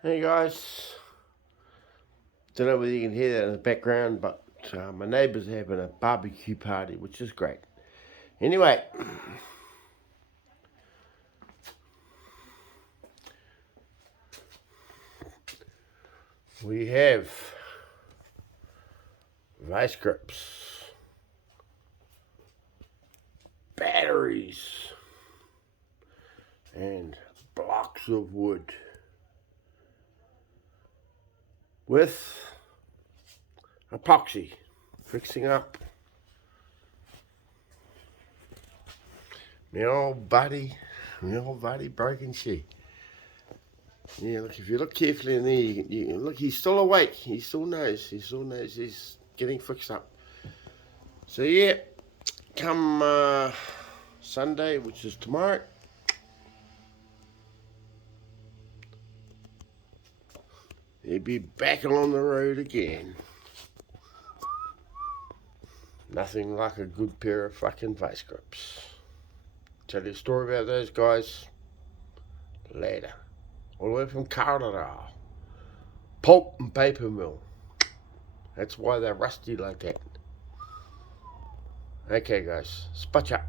Hey guys, don't know whether you can hear that in the background, but my neighbours are having a barbecue party, which is great. Anyway, we have vice grips, batteries, and blocks of wood with epoxy, fixing up my old buddy broken sheet. Yeah, look, if you look carefully in there, you look, he's still awake. He still knows he's getting fixed up. So yeah, come Sunday, which is tomorrow, he'll be back along the road again. Nothing like a good pair of fucking vice grips. Tell you a story about those guys later. All the way from Carlisle. Pulp and paper mill. That's why they're rusty like that. Okay, guys, spatch up.